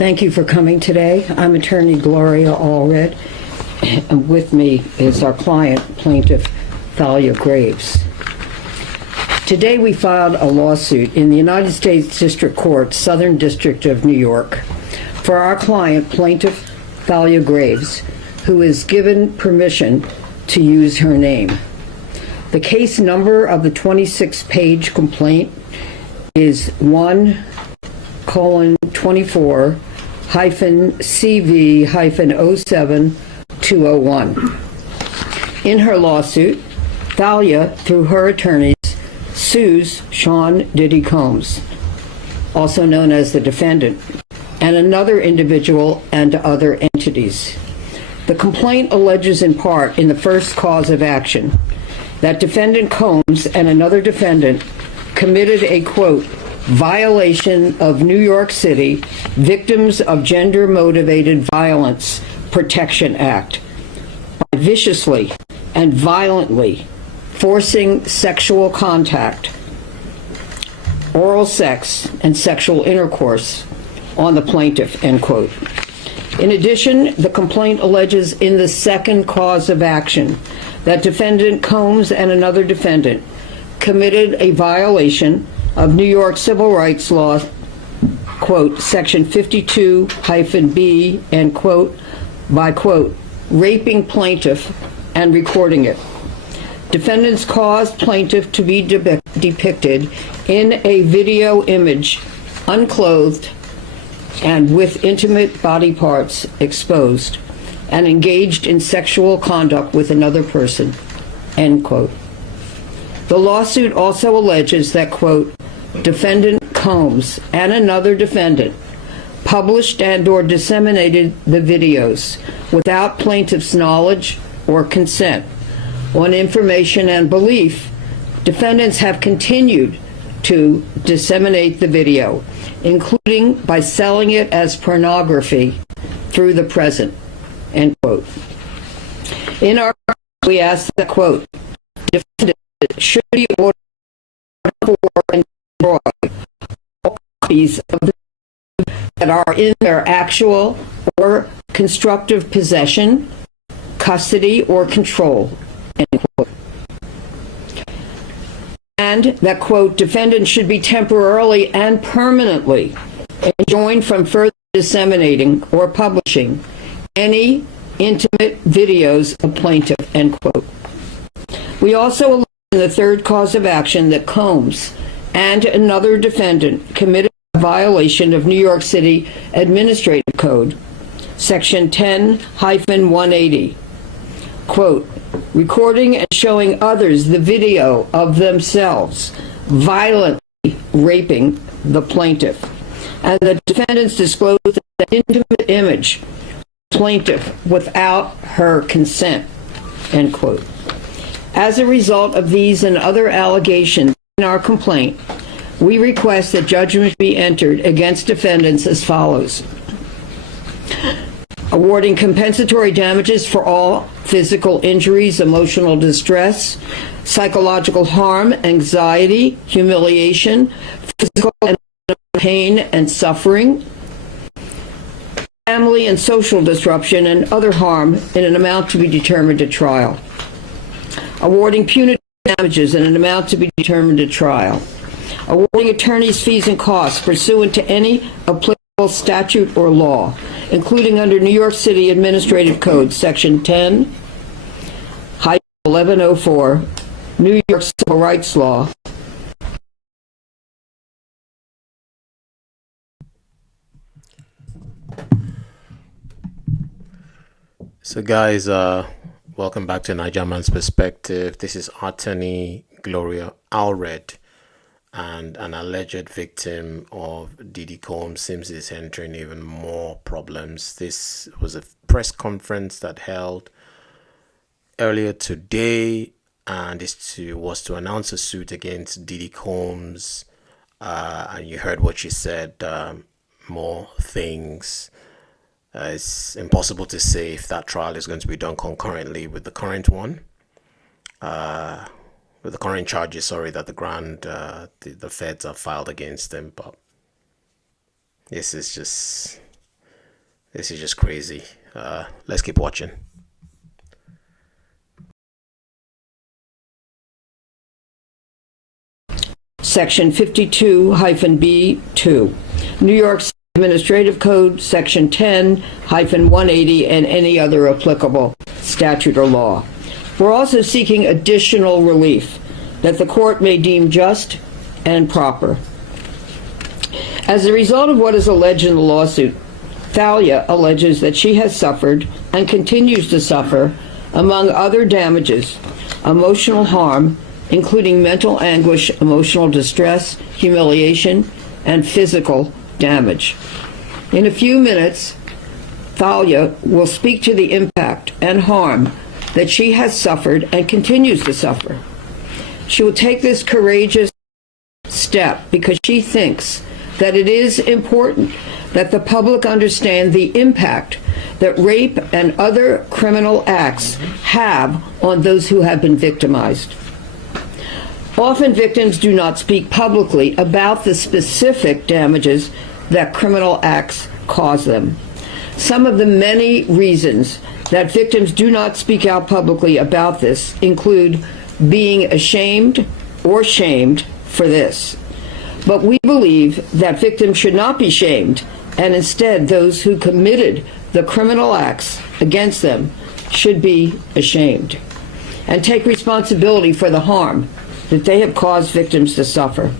Thank you for coming today. I'm attorney Gloria Allred, and with me is our client, plaintiff Thalia Graves. Today we filed a lawsuit in the United States District Court, Southern District of New York, for our client, plaintiff Thalia Graves, who is given permission to use her name. The case number of the 26-page complaint is 1:24-CV-07-201. In her lawsuit, Thalia, through her attorneys, sues Sean Diddy Combs, also known as the defendant, and another individual and other entities. The complaint alleges in part, in the first cause of action, that defendant Combs and another defendant committed a, quote, violation of New York City Victims of Gender-Motivated Violence Protection Act by viciously and violently forcing sexual contact, oral sex, and sexual intercourse on the plaintiff, end quote. In addition, the complaint alleges in the second cause of action that defendant Combs and another defendant committed a violation of New York civil rights law, quote, section 52-B, end quote, by, quote, raping plaintiff and recording it. Defendants caused plaintiff to be depicted in a video image, unclothed and with intimate body parts exposed, and engaged in sexual conduct with another person, end quote. The lawsuit also alleges that, quote, defendant Combs and another defendant published and/or disseminated the videos without plaintiff's knowledge or consent. On information and belief, defendants have continued to disseminate the video, including by selling it as pornography through the present, end quote. In our case, we ask that, quote, defendant should be ordered for and destroy all copies of the that are in their actual or constructive possession, custody, or control, end quote. And that, quote, defendant should be temporarily and permanently enjoined from further disseminating or publishing any intimate videos of plaintiff, end quote. We also allege in the third cause of action that Combs and another defendant committed a violation of New York City Administrative Code, section 10-180, quote, recording and showing others the video of themselves violently raping the plaintiff, and the defendants disclosed the intimate image of the plaintiff without her consent, end quote. As a result of these and other allegations in our complaint, we request that judgment be entered against defendants as follows: awarding compensatory damages for all physical injuries, emotional distress, psychological harm, anxiety, humiliation, physical and pain and suffering, family and social disruption, and other harm in an amount to be determined at trial. Awarding punitive damages in an amount to be determined at trial. Awarding attorneys' fees and costs pursuant to any applicable statute or law, including under New York City Administrative Code, section 10-1104, New York Civil Rights Law. So guys, welcome back to Niger Man's Perspective. This is attorney Gloria Allred, and an alleged victim of Diddy Combs seems is entering even more problems. This was a press conference that held earlier today, and was to announce a suit against Diddy Combs, and you heard what she said, more things. It's impossible to say if that trial is going to be done concurrently with the current one, with the current charges, that the feds have filed against them. But this is just This is just crazy. Let's keep watching. Section 52-B2, New York State Administrative Code, Section 10-180, and any other applicable statute or law. We're also seeking additional relief that the court may deem just and proper. As a result of what is alleged in the lawsuit, Thalia alleges that she has suffered and continues to suffer, among other damages, emotional harm, including mental anguish, emotional distress, humiliation, and physical damage. In a few minutes, Thalia will speak to the impact and harm that she has suffered and continues to suffer. She will take this courageous step because she thinks that it is important that the public understand the impact that rape and other criminal acts have on those who have been victimized. Often victims do not speak publicly about the specific damages that criminal acts cause them. Some of the many reasons that victims do not speak out publicly about this include being ashamed or shamed for this. But we believe that victims should not be shamed, and instead those who committed the criminal acts against them should be ashamed and take responsibility for the harm that they have caused victims to suffer.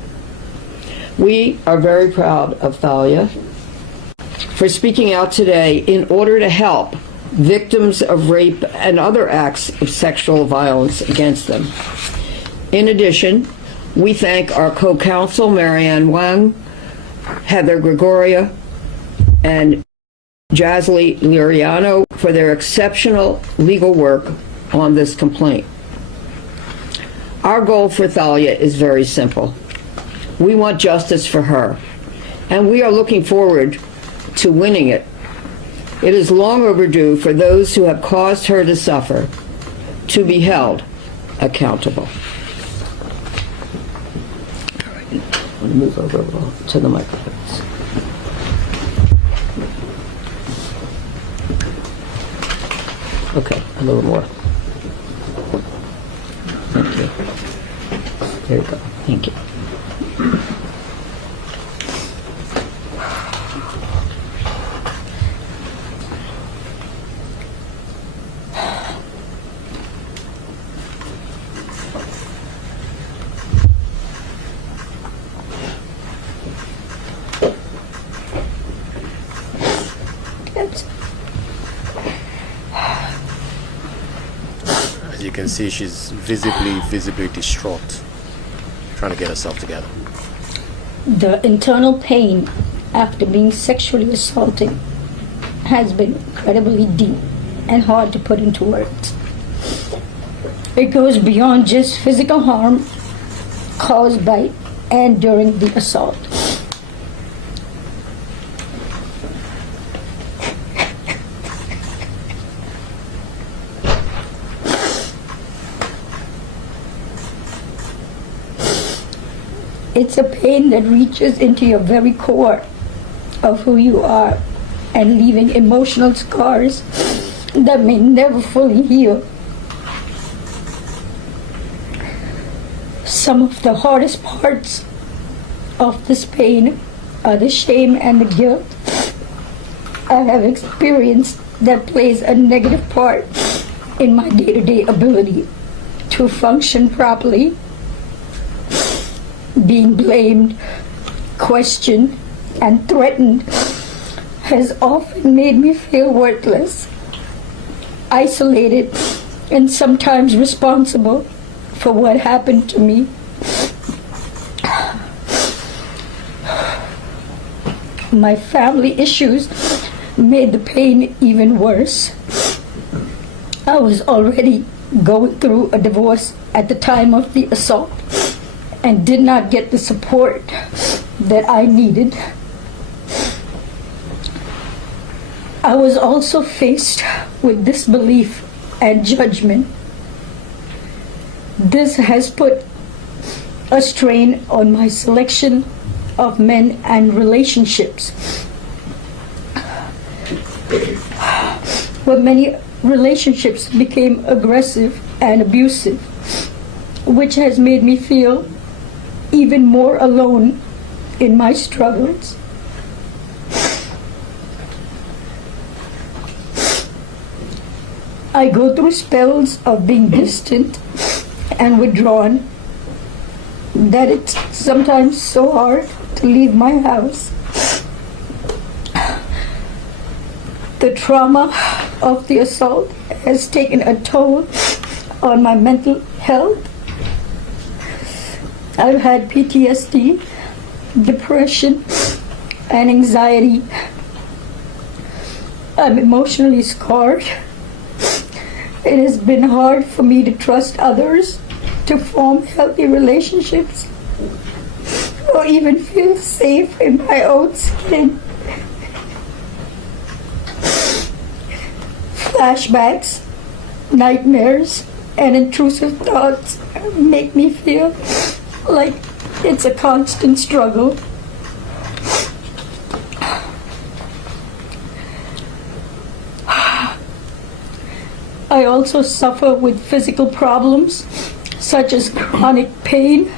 We are very proud of Thalia for speaking out today in order to help victims of rape and other acts of sexual violence against them. In addition, we thank our co-counsel, Marianne Wang, Heather Gregoria, and Jasly Liriano for their exceptional legal work on this complaint. Our goal for Thalia is very simple. We want justice for her, and we are looking forward to winning it. It is long overdue for those who have caused her to suffer to be held accountable. I'm going to move over to the microphones. Okay, a little more. Thank you. There you go. Thank you. As you can see, she's visibly distraught, trying to get herself together. The internal pain after being sexually assaulted has been incredibly deep and hard to put into words. It goes beyond just physical harm caused by and during the assault. It's a pain that reaches into your very core of who you are and leaving emotional scars that may never fully heal. Some of the hardest parts of this pain are the shame and the guilt I have experienced that plays a negative part in my day-to-day ability to function properly. Being blamed, questioned, and threatened has often made me feel worthless, isolated, and sometimes responsible for what happened to me. My family issues made the pain even worse. I was already going through a divorce at the time of the assault and did not get the support that I needed. I was also faced with disbelief and judgment. This has put a strain on my selection of men and relationships. but many relationships became aggressive and abusive, which has made me feel even more alone in my struggles. I go through spells of being distant and withdrawn that it's sometimes so hard to leave my house. The trauma of the assault has taken a toll on my mental health. I've had PTSD, depression, and anxiety. I'm emotionally scarred. It has been hard for me to trust others, to form healthy relationships, or even feel safe in my own skin. Flashbacks, nightmares, and intrusive thoughts make me feel like it's a constant struggle. I also suffer with physical problems such as chronic pain,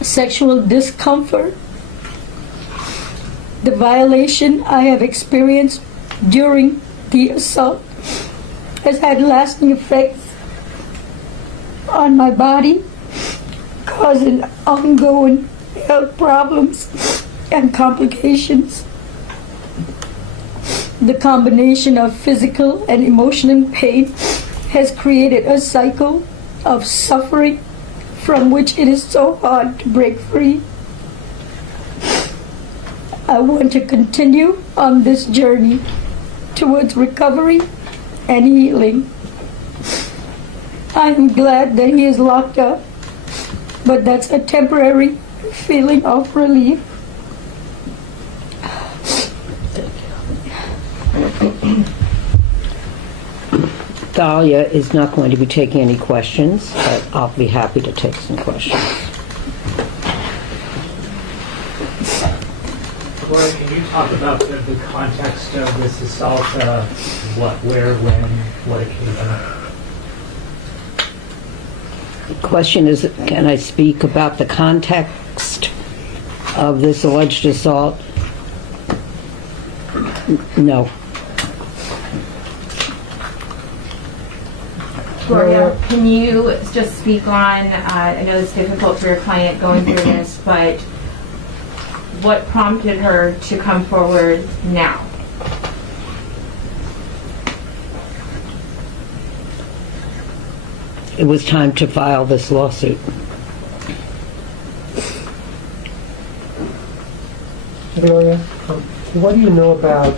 sexual discomfort. The violation I have experienced during the assault has had lasting effects on my body, causing ongoing health problems and complications. The combination of physical and emotional pain has created a cycle of suffering from which it is so hard to break free. I want to continue on this journey towards recovery and healing. I am glad that he is locked up, but that's a temporary feeling of relief. Thalia is not going to be taking any questions, but I'll be happy to take some questions. Gloria, can you talk about the context of this assault? What, where, when, what occasion? The question is, can I speak about the context of this alleged assault? No. Gloria, can you just speak on, I know it's difficult for your client going through this, but what prompted her to come forward now? It was time to file this lawsuit. Gloria, what do you know about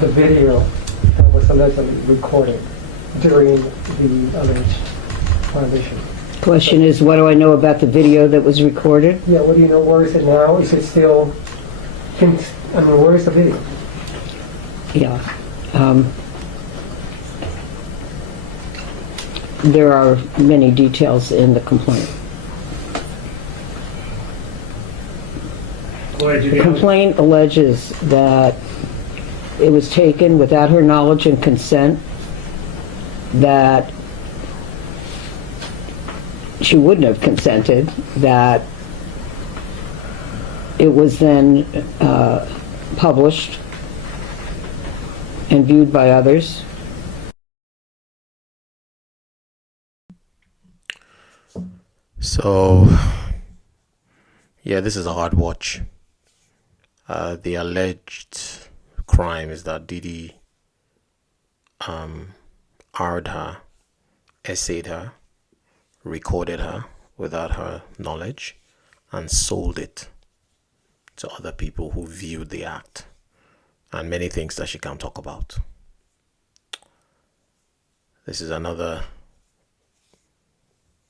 the video that was allegedly recorded during the alleged violation? Question is, what do I know about the video that was recorded? Yeah, what do you know? Where is it now? Is it still, where is the video? Yeah. There are many details in the complaint. Gloria, do The you have complaint alleges that it was taken without her knowledge and consent, that she wouldn't have consented, that it was then published and viewed by others. So, yeah, this is a hard watch. The alleged crime is that Diddy hired her, essayed her, recorded her without her knowledge, and sold it to other people who viewed the act, and many things that she can't talk about. This is another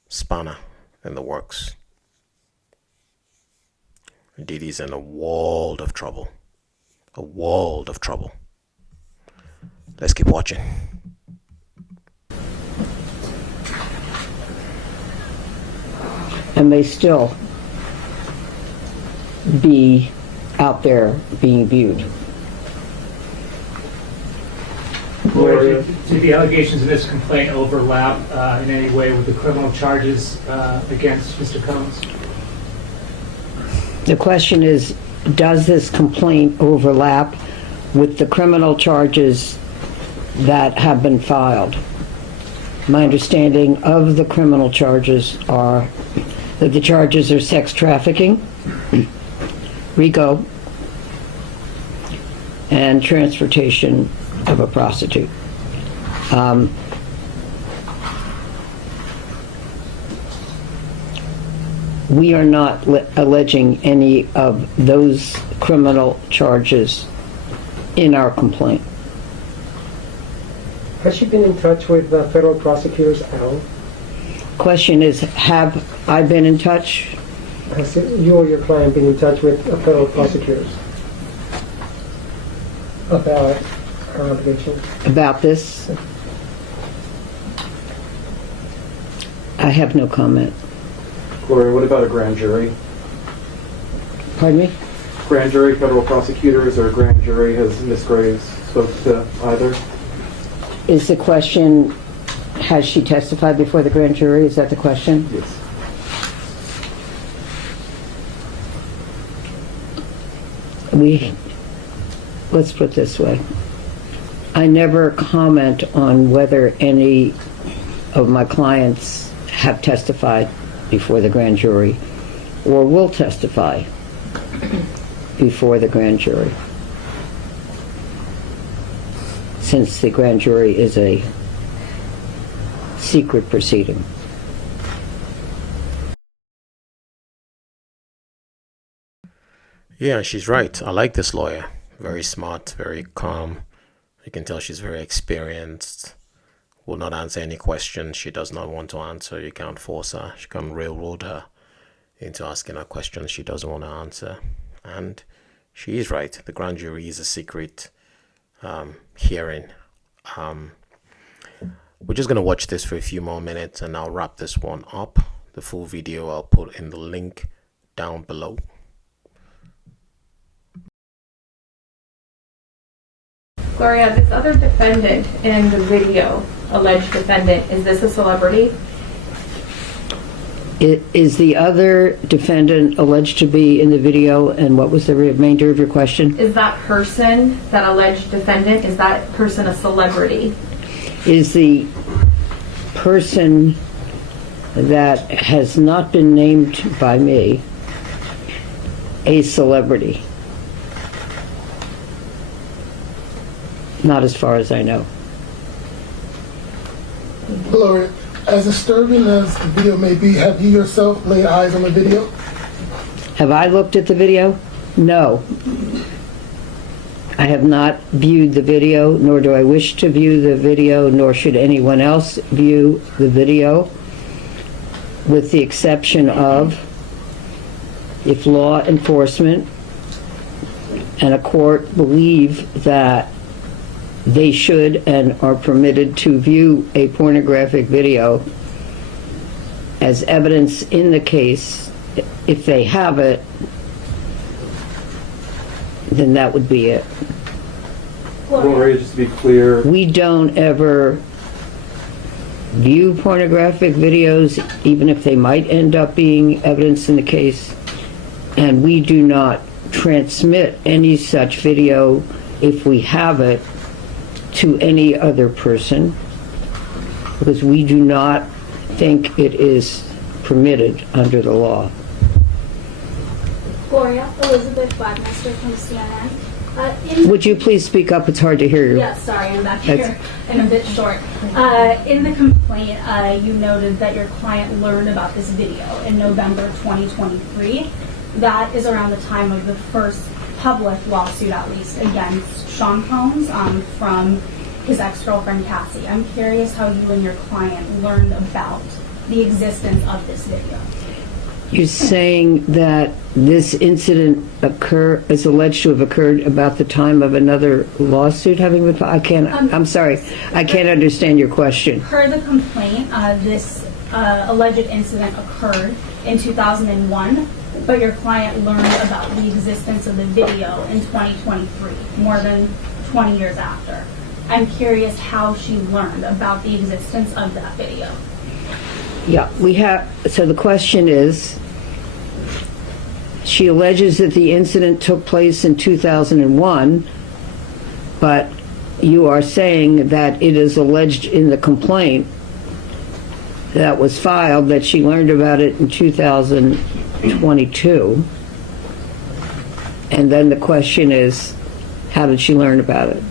spanner in the works. Diddy's in a world of trouble. A world of trouble. Let's keep watching. And may still be out there being viewed. Gloria, do the allegations of this complaint overlap in any way with the criminal charges against Mr. Combs? The question is, does this complaint overlap with the criminal charges that have been filed? My understanding of the criminal charges are that the charges are sex trafficking, RICO, and transportation of a prostitute. We are not alleging any of those criminal charges in our complaint. Has she been in touch with federal prosecutors at all? Question is, have I been in touch? Has you or your client been in touch with federal prosecutors about her allegations? About this? I have no comment. Gloria, what about a grand jury? Pardon me? Grand jury, federal prosecutors, or grand jury, has Ms. Graves spoke to either? Is the question, has she testified before the grand jury? Is that the question? Yes. Let's put it this way. I never comment on whether any of my clients have testified before the grand jury or will testify before the grand jury, since the grand jury is a secret proceeding. Yeah, she's right. I like this lawyer. Very smart, very calm. You can tell she's very experienced. Will not answer any questions she does not want to answer. You can't force her. You can railroad her into asking her questions she doesn't want to answer. And she is right. The grand jury is a secret hearing. We're just going to watch this for a few more minutes and I'll wrap this one up. The full video I'll put in the link down below. Gloria, this other defendant in the video, alleged defendant, is this a celebrity? Is the other defendant alleged to be in the video, and what was the remainder of your question? Is that person, that alleged defendant, is that person a celebrity? Is the person that has not been named by me a celebrity? Not as far as I know. Gloria, as disturbing as the video may be, have you yourself laid eyes on the video? Have I looked at the video? No. I have not viewed the video, nor do I wish to view the video, nor should anyone else view the video, with the exception of if law enforcement and a court believe that they should and are permitted to view a pornographic video as evidence in the case. If they have it, then that would be it. Gloria, just to be clear, We don't ever view pornographic videos, even if they might end up being evidence in the case, and we do not transmit any such video, if we have it, to any other person, because we do not think it is permitted under the law. Gloria, Elizabeth Wagmeister from CNN. Would you please speak up? It's hard to hear you. Yeah, sorry, I'm back here and a bit short. In the complaint, you noted that your client learned about this video in November 2023. That is around the time of the first public lawsuit, at least, against Sean Combs from his ex-girlfriend Cassie. I'm curious how you and your client learned about the existence of this video. You're saying that this incident is alleged to have occurred about the time of another lawsuit having been filed? I'm sorry, I can't understand your question. Per the complaint, this alleged incident occurred in 2001, but your client learned about the existence of the video in 2023, more than 20 years after. I'm curious how she learned about the existence of that video. Yeah, we have, so the question is, she alleges that the incident took place in 2001, but you are saying that it is alleged in the complaint that was filed that she learned about it in 2022. And then the question is, how did she learn about it?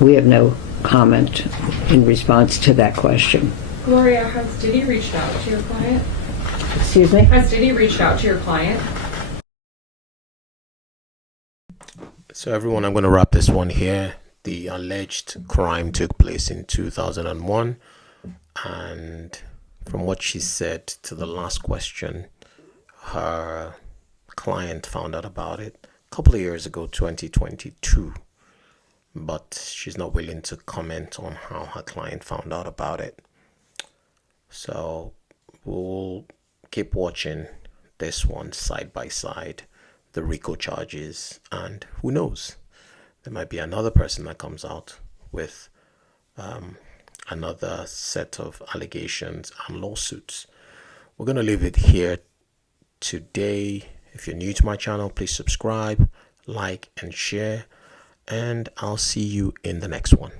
We have no comment in response to that question. Gloria, has Diddy reached out to your client? Excuse me? Has Diddy reached out to your client? So everyone, I'm going to wrap this one here. The alleged crime took place in 2001, and from what she said to the last question, her client found out about it a couple of years ago, 2022, but she's not willing to comment on how her client found out about it. So we'll keep watching this one side by side, the RICO charges, and who knows, there might be another person that comes out with another set of allegations and lawsuits. We're going to leave it here today. If you're new to my channel, please subscribe, like, and share, and I'll see you in the next one.